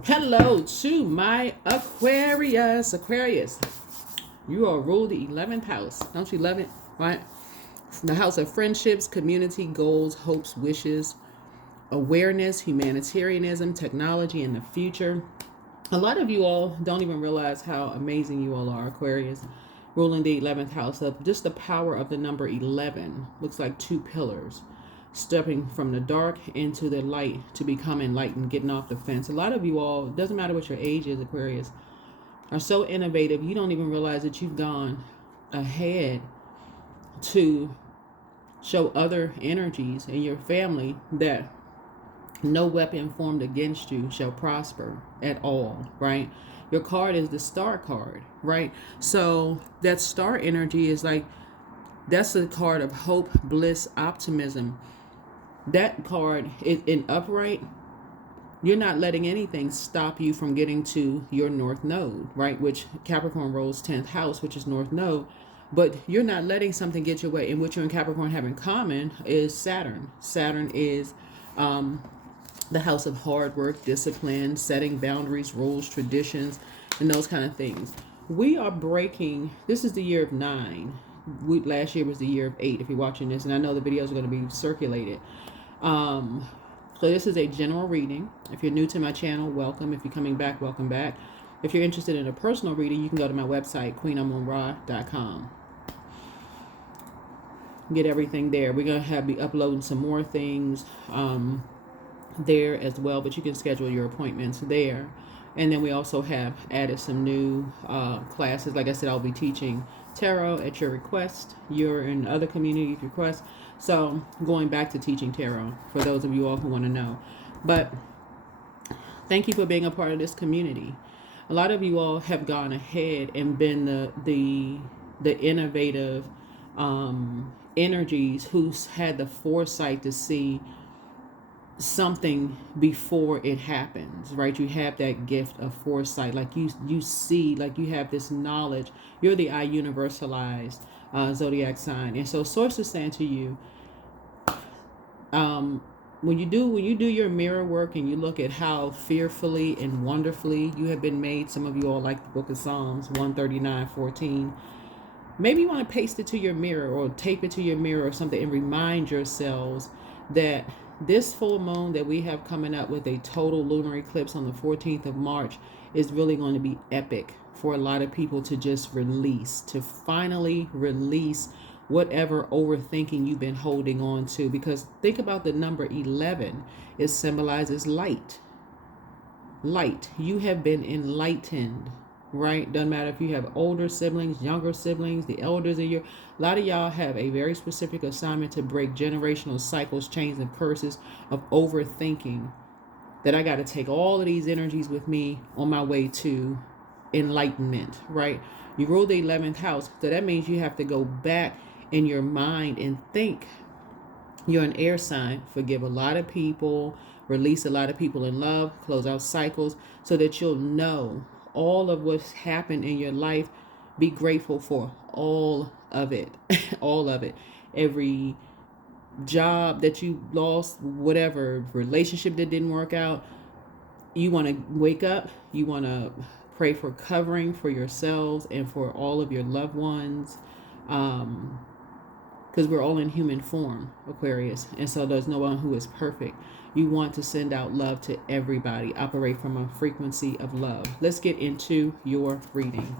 Hello to my Aquarius. You are ruled the 11th house. Don't you love it? Right? The house of friendships, community, goals, hopes, wishes, awareness, humanitarianism, technology, and the future. A lot of you all don't even realize how amazing you all are, Aquarius. Ruling the 11th house of just the power of the number 11. Looks like two pillars stepping from the dark into the light to become enlightened, getting off the fence. A lot of you all, doesn't matter what your age is, Aquarius, are so innovative, you don't even realize that you've gone ahead to show other energies in your family that no weapon formed against you shall prosper at all, right? Your card is the star card, right? So that star energy is like, that's the card of hope, bliss, optimism. That card is in upright. You're not letting anything stop you from getting to your north node, right? Which Capricorn rules 10th house, which is north node. But you're not letting something get your way. And what you and Capricorn have in common is Saturn. Saturn is the house of hard work, discipline, setting boundaries, rules, traditions, and those kind of things. We are breaking, this is the year of 9. Last year was the year of 8, if you're watching this. And I know the videos are going to be circulated. So this is a general reading. If you're new to my channel, welcome. If you're coming back, welcome back. If you're interested in a personal reading, you can go to my website, QueenAmunRa.com. Get everything there. We're going to be uploading some more things there as well, but you can schedule your appointments there. And then we also have added some new classes. Like I said, I'll be teaching tarot at your request. You're in other communities' requests. So going back to teaching tarot for those of you all who want to know. But thank you for being a part of this community. A lot of you all have gone ahead and been the innovative energies who's had the foresight to see something before it happens, right? You have that gift of foresight, like you see, like you have this knowledge. You're the I universalized Zodiac sign. And so source is saying to you, when you do your mirror work and you look at how fearfully and wonderfully you have been made, some of you all like the book of Psalms 139:14. Maybe you want to paste it to your mirror or tape it to your mirror or something and remind yourselves that this full moon that we have coming up with a total lunar eclipse on the 14th of March is really going to be epic for a lot of people to just release, to finally release whatever overthinking you've been holding on to. Because think about the number 11. It symbolizes light. Light. You have been enlightened, right? Doesn't matter if you have older siblings, younger siblings, the elders of a lot of y'all have a very specific assignment to break generational cycles, chains, and curses of overthinking. That I got to take all of these energies with me on my way to enlightenment, right? You rule the 11th house, so that means you have to go back in your mind and think. You're an air sign. Forgive a lot of people, release a lot of people in love, close out cycles, so that you'll know all of what's happened in your life. Be grateful for all of it. All of it. Every job that you lost, whatever relationship that didn't work out, you want to wake up. You want to pray for covering for yourselves and for all of your loved ones. Because we're all in human form, Aquarius. And so there's no one who is perfect. You want to send out love to everybody. Operate from a frequency of love. Let's get into your reading.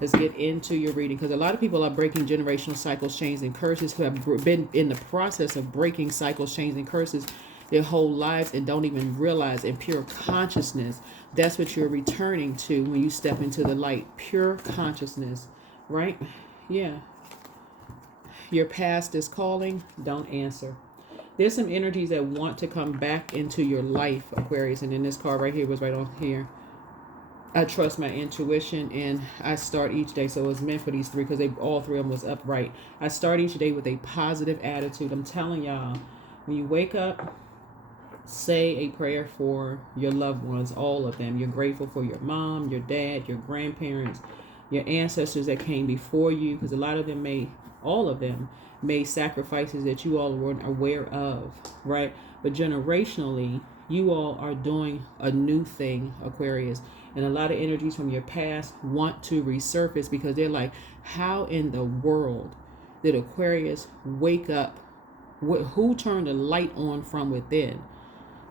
Let's get into your reading. Because a lot of people are breaking generational cycles, chains, and curses, who have been in the process of breaking cycles, chains, and curses their whole lives and don't even realize. In pure consciousness, that's what you're returning to when you step into the light. Pure consciousness, right? Yeah. Your past is calling. Don't answer. There's some energies that want to come back into your life, Aquarius. And then this card right here was right on here. I trust my intuition and I start each day. So it was meant for these three because all three of them was upright. I start each day with a positive attitude. I'm telling y'all, when you wake up, say a prayer for your loved ones, all of them. You're grateful for your mom, your dad, your grandparents, your ancestors that came before you, because a lot of them all of them made sacrifices that you all weren't aware of, right? But generationally, you all are doing a new thing, Aquarius. And a lot of energies from your past want to resurface because they're like, how in the world did Aquarius wake up? Who turned the light on from within?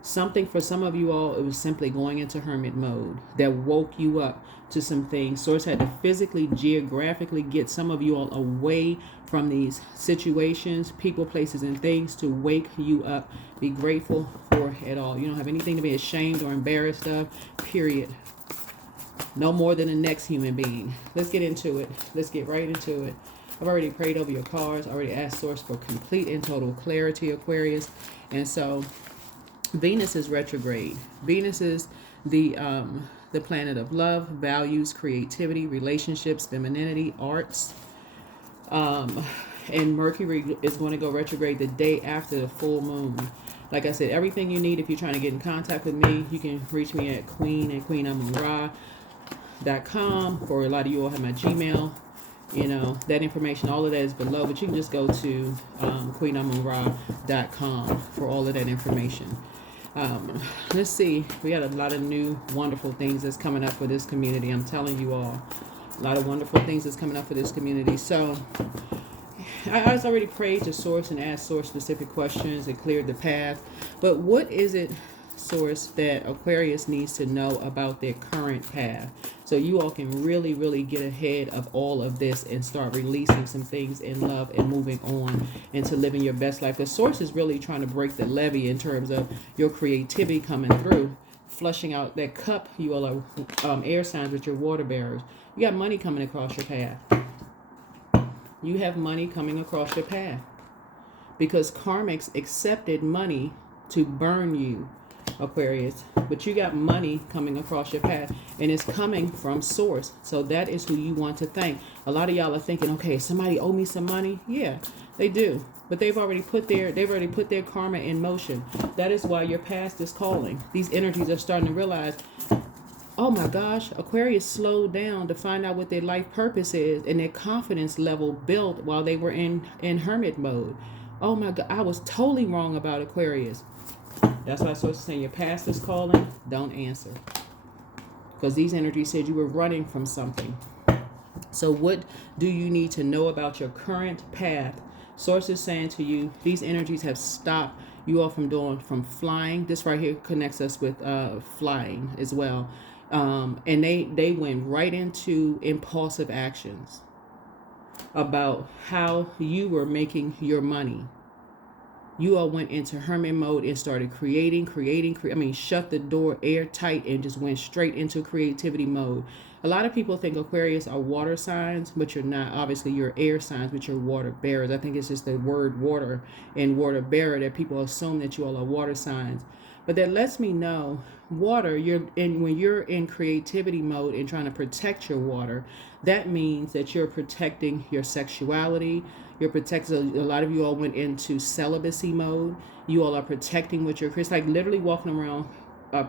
Something for some of you all, it was simply going into hermit mode that woke you up to some things. Source had to physically, geographically get some of you all away from these situations, people, places, and things to wake you up. Be grateful for it all. You don't have anything to be ashamed or embarrassed of, period. No more than the next human being. Let's get into it. Let's get right into it. I've already prayed over your cards. I already asked Source for complete and total clarity, Aquarius. And so Venus is retrograde. Venus is the planet of love, values, creativity, relationships, femininity, arts. And Mercury is going to go retrograde the day after the full moon. Like I said, everything you need if you're trying to get in contact with me, you can reach me at QueenAmunRa.com. For a lot of you all have my Gmail. You know, that information, all of that is below, but you can just go to QueenAmunRa.com for all of that information. Let's see. We got a lot of new wonderful things that's coming up for this community. I'm telling you all, a lot of wonderful things that's coming up for this community. So I was already prayed to Source and asked Source specific questions and cleared the path. But what is it, Source, that Aquarius needs to know about their current path, so you all can really, really get ahead of all of this and start releasing some things in love and moving on into living your best life? The Source is really trying to break the levee in terms of your creativity coming through, flushing out that cup. You all are air signs with your water bearers. You got money coming across your path. You have money coming across your path because karmics accepted money to burn you, Aquarius, but you got money coming across your path, and it's coming from Source. So that is who you want to thank. A lot of y'all are thinking, okay, somebody owe me some money. Yeah, they do, but they've already put their karma in motion. That is why your past is calling. These energies are starting to realize, oh my gosh, Aquarius slowed down to find out what their life purpose is, and their confidence level built while they were in hermit mode. Oh my God, I was totally wrong about Aquarius. That's why Source is saying your past is calling. Don't answer. Because these energies said you were running from something. So what do you need to know about your current path? Source is saying to you, these energies have stopped you all from flying. This right here connects us with flying as well. And they went right into impulsive actions about how you were making your money. You all went into hermit mode and started creating. Shut the door airtight and just went straight into creativity mode. A lot of people think Aquarius are water signs, but you're not. Obviously, you're air signs, but you're water bearers. I think it's just the word water and water bearer that people assume that you all are water signs. But that lets me know water, when you're in creativity mode and trying to protect your water, that means that you're protecting your sexuality. You're protecting. A lot of you all went into celibacy mode. You all are protecting what you're, it's like literally walking around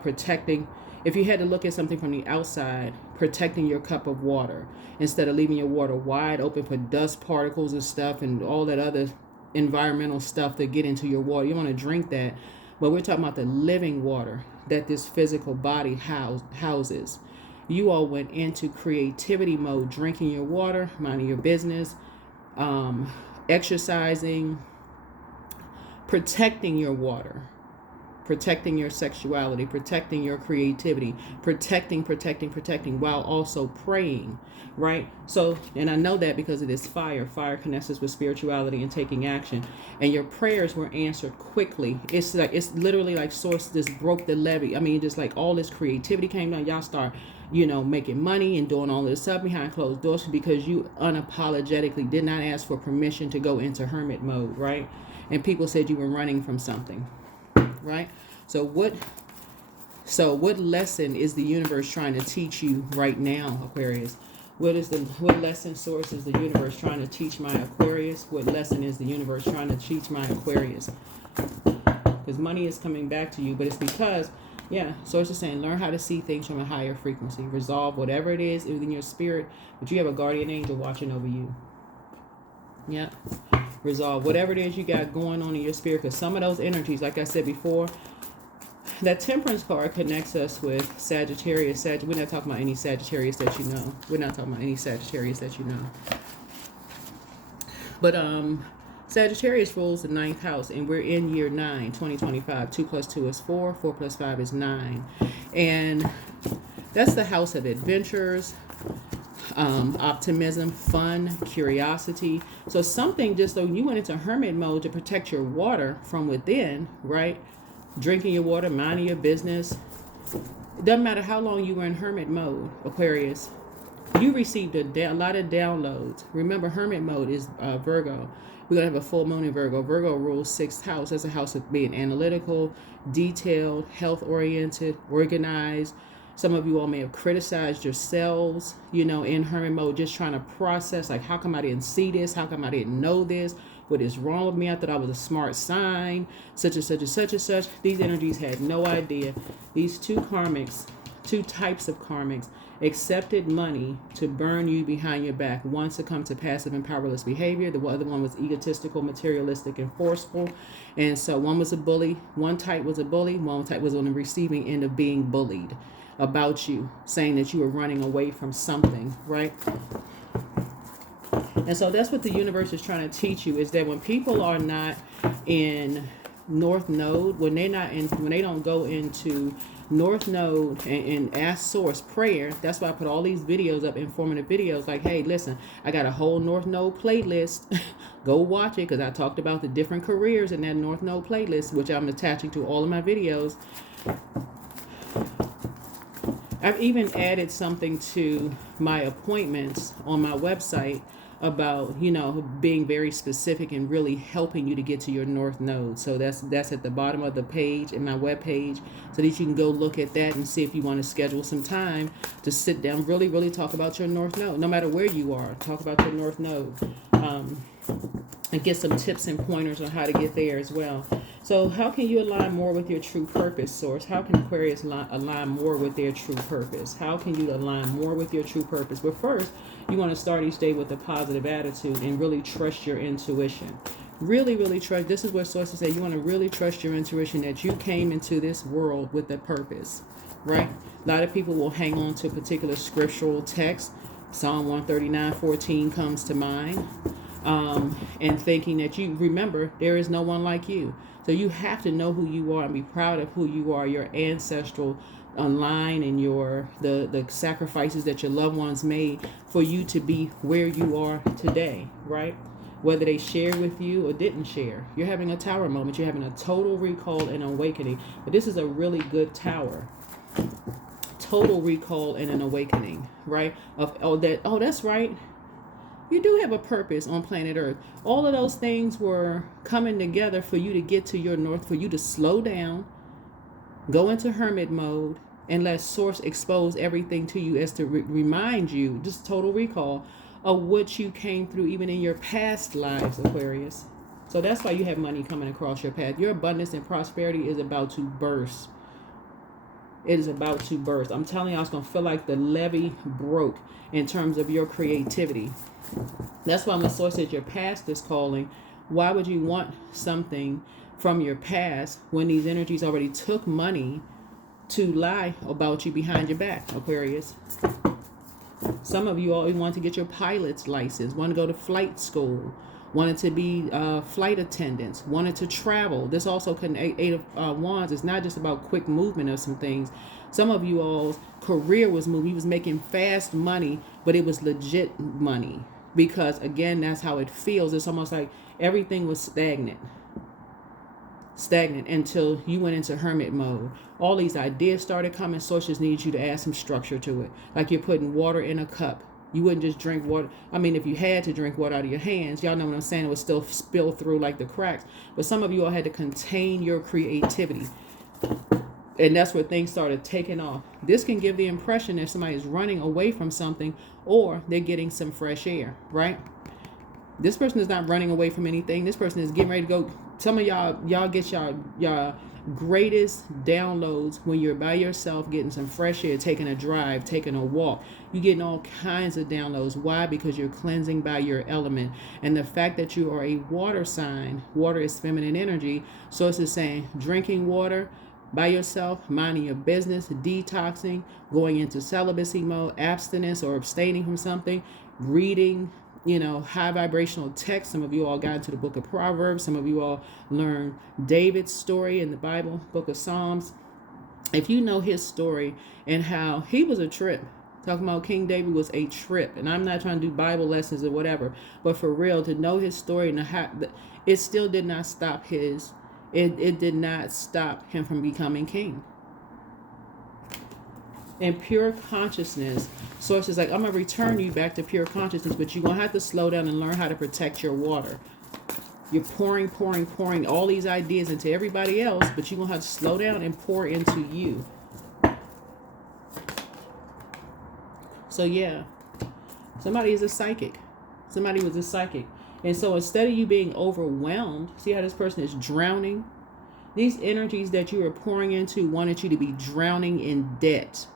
protecting. If you had to look at something from the outside, protecting your cup of water instead of leaving your water wide open for dust particles and stuff and all that other environmental stuff to get into your water. You want to drink that. But we're talking about the living water that this physical body houses. You all went into creativity mode, drinking your water, minding your business, exercising, protecting your water, protecting your sexuality, protecting your creativity, protecting, while also praying, right? So, and I know that because it is fire. Fire connects us with spirituality and taking action. And your prayers were answered quickly. It's literally like Source just broke the levee. Just like all this creativity came down. Y'all start, making money and doing all this stuff behind closed doors because you unapologetically did not ask for permission to go into hermit mode, right? And people said you were running from something. Right? So what lesson is the universe trying to teach you right now, Aquarius? What lesson, Source, is the universe trying to teach my Aquarius? What lesson is the universe trying to teach my Aquarius? Because money is coming back to you, but it's because, Source is saying learn how to see things from a higher frequency. Resolve whatever it is within your spirit, but you have a guardian angel watching over you. Yeah. Resolve whatever it is you got going on in your spirit, because some of those energies, like I said before, that Temperance card connects us with Sagittarius. We're not talking about any Sagittarius that you know. We're not talking about any Sagittarius that you know. But Sagittarius rules the 9th house, and we're in year 9, 2025. 2 plus 2 is 4. 4 plus 5 is 9. And that's the house of adventures, optimism, fun, curiosity. So something just so you went into hermit mode to protect your water from within, right? Drinking your water, minding your business. It doesn't matter how long you were in hermit mode, Aquarius. You received a lot of downloads. Remember, hermit mode is Virgo. We're going to have a full moon in Virgo. Virgo rules 6th house. That's a house of being analytical, detailed, health-oriented, organized. Some of you all may have criticized yourselves, you know, in hermit mode, just trying to process, like, how come I didn't see this? How come I didn't know this? What is wrong with me? I thought I was a smart sign, such and such and such and such. These energies had no idea. These two types of karmics, accepted money to burn you behind your back. One succumbed to passive and powerless behavior. The other one was egotistical, materialistic, and forceful. And so one was a bully. One type was a bully. One type was on the receiving end of being bullied about you, saying that you were running away from something, right? And so that's what the universe is trying to teach you, is that when people are not in North Node, when they don't go into North Node and ask source prayer. That's why I put all these videos up, informative videos, like, hey, listen, I got a whole North Node playlist. Go watch it, because I talked about the different careers in that North Node playlist, which I'm attaching to all of my videos. I've even added something to my appointments on my website about, you know, being very specific and really helping you to get to your North Node. So that's at the bottom of the page in my web page, so that you can go look at that and see if you want to schedule some time to sit down, really talk about your North Node. No matter where you are, talk about your North Node, and get some tips and pointers on how to get there as well. So how can you align more with your true purpose, source? How can Aquarius align more with their true purpose? How can you align more with your true purpose? But first, you want to start each day with a positive attitude and really trust your intuition. Really trust. This is what sources say. You want to really trust your intuition, that you came into this world with a purpose, right? A lot of people will hang on to a particular scriptural text. Psalm 139:14 comes to mind. And thinking that, you remember, there is no one like you. So you have to know who you are and be proud of who you are, your ancestral line, and the sacrifices that your loved ones made for you to be where you are today, right? Whether they shared with you or didn't share. You're having a tower moment. You're having a total recall and awakening. But this is a really good tower. Total recall and an awakening, right? That's right. You do have a purpose on planet Earth. All of those things were coming together for you to get to your north, for you to slow down, go into hermit mode, and let source expose everything to you, as to remind you, just total recall of what you came through even in your past lives, Aquarius. So that's why you have money coming across your path. Your abundance and prosperity is about to burst. It is about to burst. I'm telling you, it's going to feel like the levee broke in terms of your creativity. That's why when source says your past is calling, why would you want something from your past when these energies already took money to lie about you behind your back, Aquarius? Some of you all want to get your pilot's license, want to go to flight school, wanted to be flight attendants, wanted to travel. This also can, Eight of Wands is not just about quick movement of some things. Some of you all's career was moving. He was making fast money, but it was legit money. Because again, that's how it feels. It's almost like everything was stagnant until you went into hermit mode. All these ideas started coming. Sources need you to add some structure to it. Like you're putting water in a cup. You wouldn't just drink water. I mean, if you had to drink water out of your hands, y'all know what I'm saying, it would still spill through like the cracks. But some of you all had to contain your creativity. And that's where things started taking off. This can give the impression that somebody is running away from something, or they're getting some fresh air, right? This person is not running away from anything. This person is getting ready to go. Some of y'all get y'all greatest downloads when you're by yourself, getting some fresh air, taking a drive, taking a walk. You're getting all kinds of downloads. Why? Because you're cleansing by your element. And the fact that you are a water sign, water is feminine energy. So it's just saying drinking water, by yourself, minding your business, detoxing, going into celibacy mode, abstinence or abstaining from something, reading, high vibrational text. Some of you all got into the book of Proverbs. Some of you all learned David's story in the Bible, book of Psalms. If you know his story and how he was a trip, talking about King David was a trip, and I'm not trying to do Bible lessons or whatever, but for real, to know his story and it still did not stop it did not stop him from becoming king. In pure consciousness, sources like, I'm going to return you back to pure consciousness, but you're going to have to slow down and learn how to protect your water. You're pouring all these ideas into everybody else, but you're going to have to slow down and pour into you. So yeah, somebody is a psychic. Somebody was a psychic. And so instead of you being overwhelmed, see how this person is drowning? These energies that you are pouring into wanted you to be drowning in debt.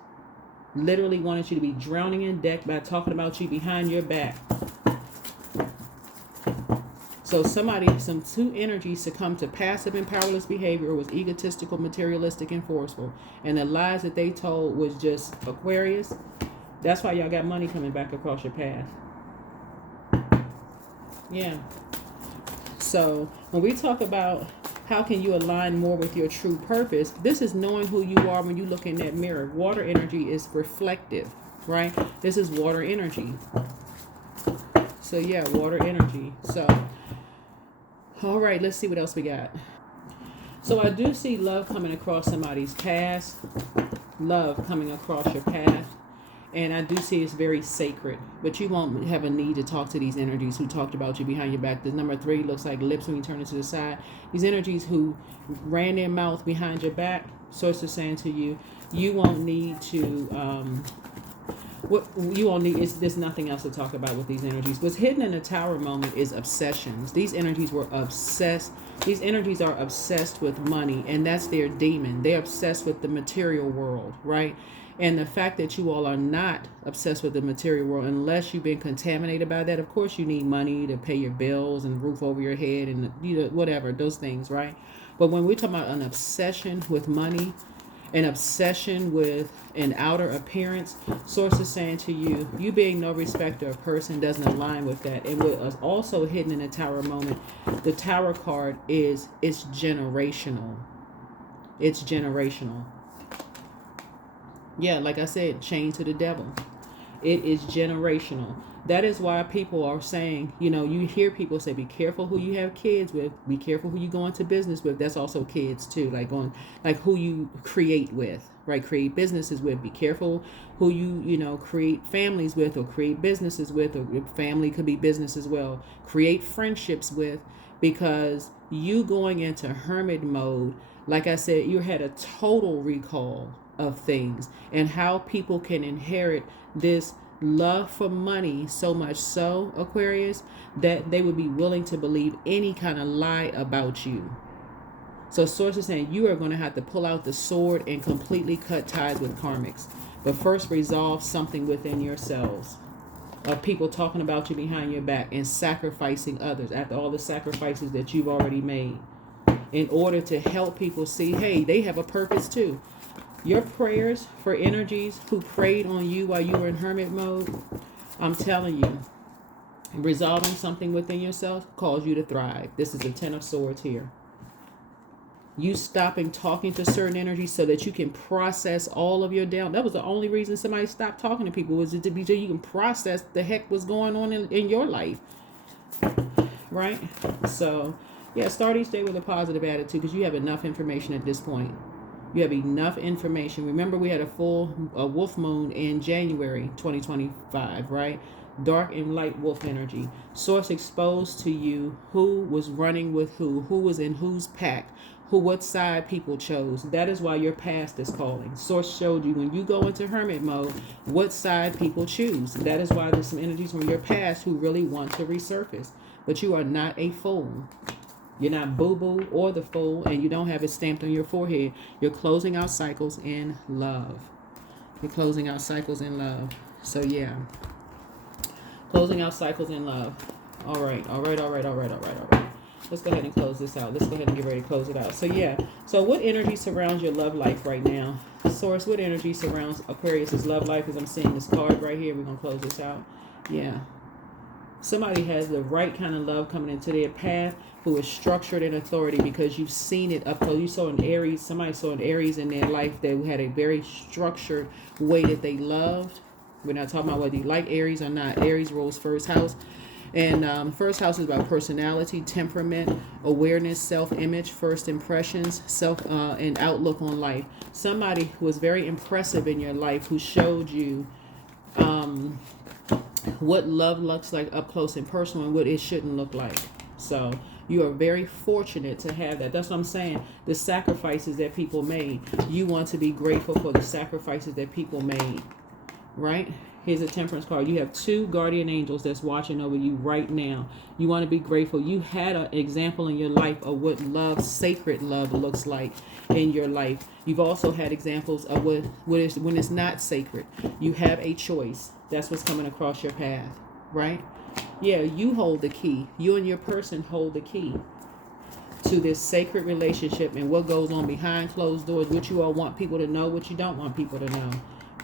Literally wanted you to be drowning in debt by talking about you behind your back. So some two energies succumbed to passive and powerless behavior, was egotistical, materialistic, and forceful. And the lies that they told was just Aquarius. That's why y'all got money coming back across your path. Yeah. So when we talk about how can you align more with your true purpose, this is knowing who you are when you look in that mirror. Water energy is reflective, right? This is water energy. So yeah, water energy. So, all right, let's see what else we got. So I do see love coming across somebody's past. Love coming across your path. And I do see it's very sacred, but you won't have a need to talk to these energies who talked about you behind your back. The number 3 looks like lips when you turn it to the side. These energies who ran their mouth behind your back, source is saying to you, you won't need to, there's nothing else to talk about with these energies. What's hidden in the Tower moment is obsessions. These energies were obsessed. These energies are obsessed with money, and that's their demon. They're obsessed with the material world, right? And the fact that you all are not obsessed with the material world, unless you've been contaminated by that. Of course, you need money to pay your bills and roof over your head and whatever, those things, right? But when we're talking about an obsession with money, an obsession with an outer appearance, source is saying to you, you being no respecter of person doesn't align with that. And what is also hidden in the Tower moment, the Tower card it's generational. It's generational. Yeah, like I said, chained to the devil. It is generational. That is why people are saying, you hear people say, be careful who you have kids with. Be careful who you go into business with. That's also kids too. Like who you create with, right? Create businesses with. Be careful who you, create families with or create businesses with, or family could be business as well. Create friendships with, because you going into hermit mode, like I said, you had a total recall of things and how people can inherit this love for money, so much so, Aquarius, that they would be willing to believe any kind of lie about you. So source is saying you are going to have to pull out the sword and completely cut ties with karmics, but first resolve something within yourselves of people talking about you behind your back and sacrificing others after all the sacrifices that you've already made, in order to help people see, hey, they have a purpose too. Your prayers for energies who prayed on you while you were in hermit mode, I'm telling you, resolving something within yourself caused you to thrive. This is the 10 of Swords here. You stopping talking to certain energies so that you can process all of your down. That was the only reason somebody stopped talking to people, was to be so you can process the heck what's going on in your life. Right? So, yeah, start each day with a positive attitude, because you have enough information at this point. You have enough information. Remember, we had a wolf moon in January 2025, right? Dark and light wolf energy. Source exposed to you who was running with who was in whose pack, what side people chose. That is why your past is calling. Source showed you when you go into hermit mode, what side people choose. That is why there's some energies from your past who really want to resurface. But you are not a fool. You're not boo-boo or the fool, and you don't have it stamped on your forehead. You're closing out cycles in love. You're closing out cycles in love. So, yeah. Closing out cycles in love. All right. Let's go ahead and close this out. Let's go ahead and get ready to close it out. So yeah. So what energy surrounds your love life right now? Source, what energy surrounds Aquarius's love life? As I'm seeing this card right here. We're going to close this out. Yeah. Somebody has the right kind of love coming into their path who is structured in authority, because you've seen it up close. You saw an Aries. Somebody saw an Aries in their life that had a very structured way that they loved. We're not talking about whether you like Aries or not. Aries rules first house. And first house is about personality, temperament, awareness, self-image, first impressions, and outlook on life. Somebody who was very impressive in your life, who showed you what love looks like up close and personal, and what it shouldn't look like. So you are very fortunate to have that. That's what I'm saying. The sacrifices that people made. You want to be grateful for the sacrifices that people made, right? Here's a Temperance card. You have 2 guardian angels that's watching over you right now. You want to be grateful. You had an example in your life of what love, sacred love, looks like in your life. You've also had examples of what is when it's not sacred. You have a choice. That's what's coming across your path, right? Yeah, you hold the key. You and your person hold the key to this sacred relationship and what goes on behind closed doors, what you all want people to know, what you don't want people to know,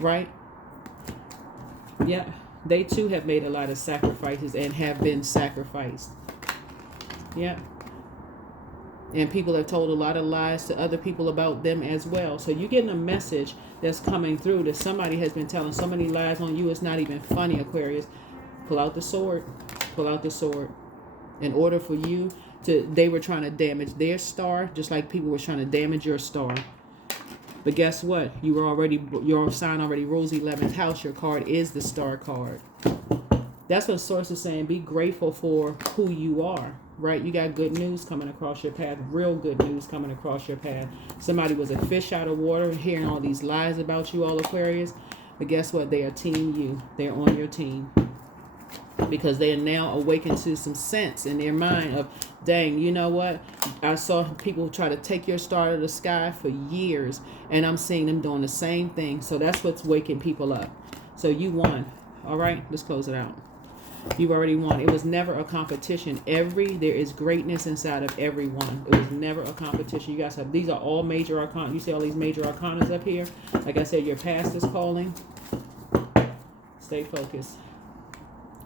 right? Yeah, they too have made a lot of sacrifices and have been sacrificed. Yeah. And people have told a lot of lies to other people about them as well. So you're getting a message that's coming through that somebody has been telling so many lies on you. It's not even funny, Aquarius. Pull out the sword. Pull out the sword. In order for you to, they were trying to damage their star, just like people were trying to damage your star. But guess what? You were already, your sign already rules 11th house. Your card is the star card. That's what Source is saying. Be grateful for who you are, right? You got good news coming across your path. Real good news coming across your path. Somebody was a fish out of water, hearing all these lies about you all, Aquarius. But guess what? They are team you. They're on your team. Because they are now awakened to some sense in their mind of, dang, you know what? I saw people try to take your star to the sky for years, and I'm seeing them doing the same thing. So that's what's waking people up. So you won. All right, let's close it out. You've already won. It was never a competition. There is greatness inside of everyone. It was never a competition. You guys have, these are all major arcana. You see all these major arcanas up here? Like I said, your past is calling. Stay focused.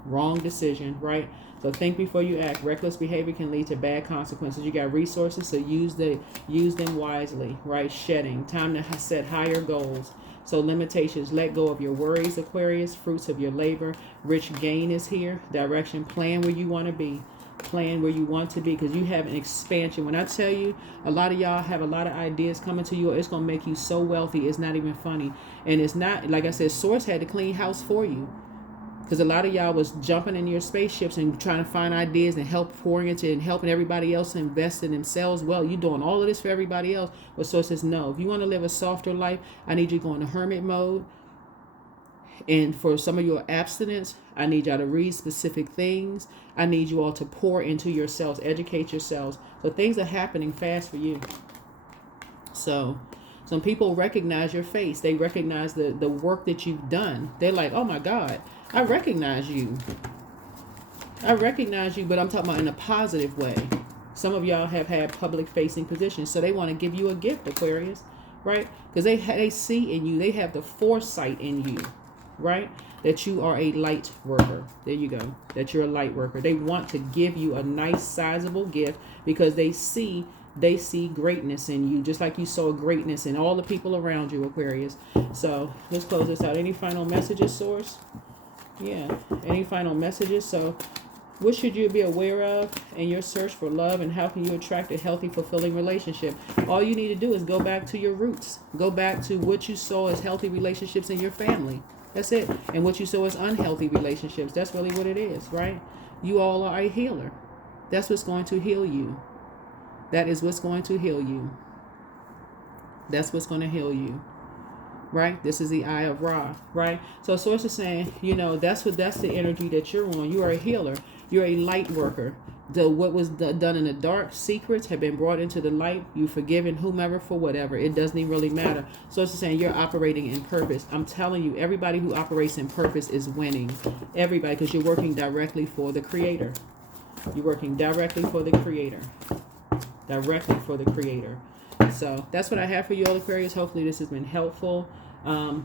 Wrong decision, right? So think before you act. Reckless behavior can lead to bad consequences. You got resources, so use them wisely, right? Shedding. Time to set higher goals. So limitations. Let go of your worries, Aquarius. Fruits of your labor. Rich gain is here. Direction. Plan where you want to be. Plan where you want to be, because you have an expansion. When I tell you, a lot of y'all have a lot of ideas coming to you. It's going to make you so wealthy. It's not even funny. And it's not, like I said, Source had to clean house for you. Because a lot of y'all was jumping in your spaceships and trying to find ideas and pouring into it and helping everybody else invest in themselves. Well, you're doing all of this for everybody else. But Source says, no, if you want to live a softer life, I need you to go into hermit mode. And for some of your abstinence, I need y'all to read specific things. I need you all to pour into yourselves, educate yourselves. So things are happening fast for you. So some people recognize your face. They recognize the work that you've done. They're like, oh my God, I recognize you. I recognize you, but I'm talking about in a positive way. Some of y'all have had public facing positions, so they want to give you a gift, Aquarius, right? Because they see in you, they have the foresight in you, right? That you are a light worker. There you go. That you're a light worker. They want to give you a nice sizable gift because they see greatness in you, just like you saw greatness in all the people around you, Aquarius. So let's close this out. Any final messages, Source? Yeah, any final messages? So what should you be aware of in your search for love, and how can you attract a healthy, fulfilling relationship? All you need to do is go back to your roots. Go back to what you saw as healthy relationships in your family. That's it. And what you saw as unhealthy relationships. That's really what it is, right? You all are a healer. That's what's going to heal you. That is what's going to heal you. That's what's going to heal you. Right? This is the Eye of Ra, right? So Source is saying, you know, that's the energy that you're on. You are a healer. You're a light worker. What was done in the dark, secrets have been brought into the light. You've forgiven whomever for whatever. It doesn't even really matter. Source is saying you're operating in purpose. I'm telling you, everybody who operates in purpose is winning. Everybody, because you're working directly for the Creator. You're working directly for the Creator. Directly for the Creator. So that's what I have for you all, Aquarius. Hopefully this has been helpful.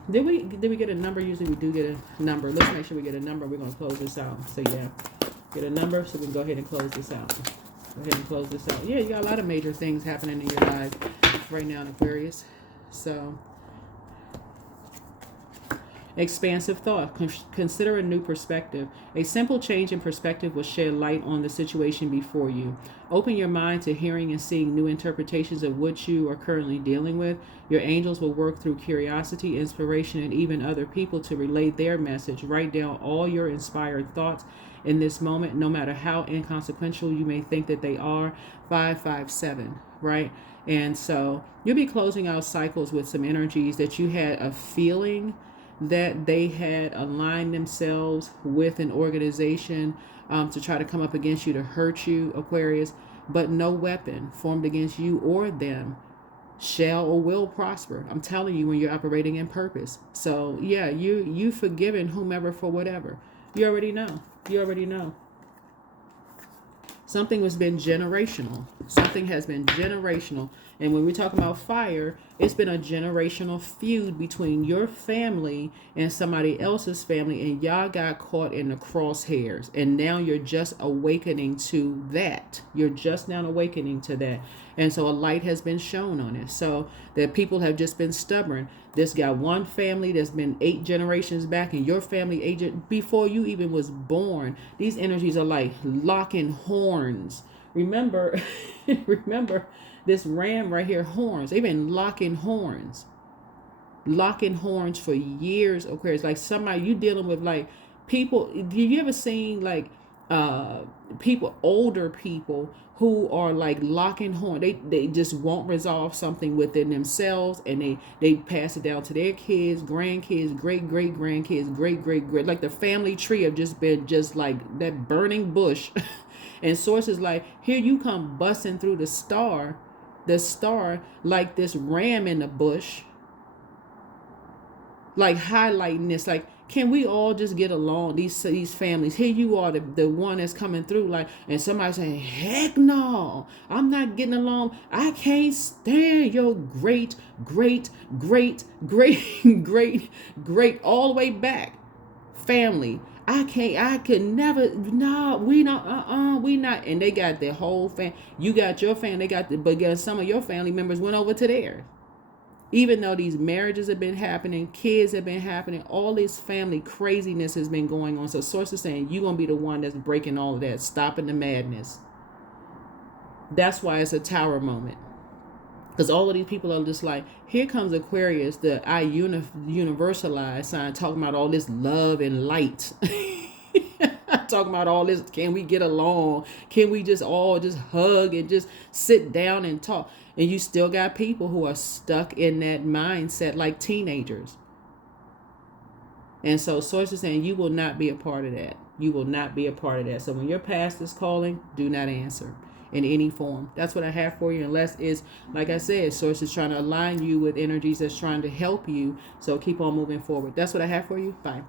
Did we get a number? Usually we do get a number. Let's make sure we get a number. We're going to close this out. So yeah, get a number so we can go ahead and close this out. Go ahead and close this out. Yeah, you got a lot of major things happening in your life right now in Aquarius. So expansive thought. Consider a new perspective. A simple change in perspective will shed light on the situation before you. Open your mind to hearing and seeing new interpretations of what you are currently dealing with. Your angels will work through curiosity, inspiration, and even other people to relay their message. Write down all your inspired thoughts in this moment, no matter how inconsequential you may think that they are. 557, right? And so you'll be closing out cycles with some energies that you had a feeling that they had aligned themselves with an organization to try to come up against you, to hurt you, Aquarius, but no weapon formed against you or them shall or will prosper. I'm telling you, when you're operating in purpose. So yeah, you forgiven whomever for whatever. You already know. You already know. Something has been generational. Something has been generational. And when we talk about fire, it's been a generational feud between your family and somebody else's family. And y'all got caught in the crosshairs. And now you're just awakening to that. You're just now awakening to that. And so a light has been shown on it. So that people have just been stubborn. This got one family that's been 8 generations back, and your family agent before you even was born. These energies are like locking horns. Remember, remember this ram right here, horns. They've been locking horns. Locking horns for years, Aquarius. Like somebody, you dealing with like people. Have you ever seen like people, older people who are like locking horn? They just won't resolve something within themselves, and they pass it down to their kids, grandkids, great grandkids, great, like the family tree have just been just like that burning bush. And sources like, here you come busting through the star like this ram in the bush, like highlighting this, like, can we all just get along? These families, here you are, the one that's coming through, like, and somebody saying, heck no, I'm not getting along. I can't stand your great, all the way back family. I could never, no, we don't, we not. And they got their whole family. You got your family, but some of your family members went over to theirs. Even though these marriages have been happening, kids have been happening, all this family craziness has been going on. So sources saying you're going to be the one that's breaking all of that, stopping the madness. That's why it's a tower moment. Because all of these people are just like, here comes Aquarius, the universalized sign, talking about all this love and light. Talking about all this, can we get along? Can we just all just hug and just sit down and talk? And you still got people who are stuck in that mindset like teenagers. And so sources saying you will not be a part of that. You will not be a part of that. So when your past is calling, do not answer in any form. That's what I have for you, unless it's, like I said, source is trying to align you with energies that's trying to help you. So keep on moving forward. That's what I have for you. Bye.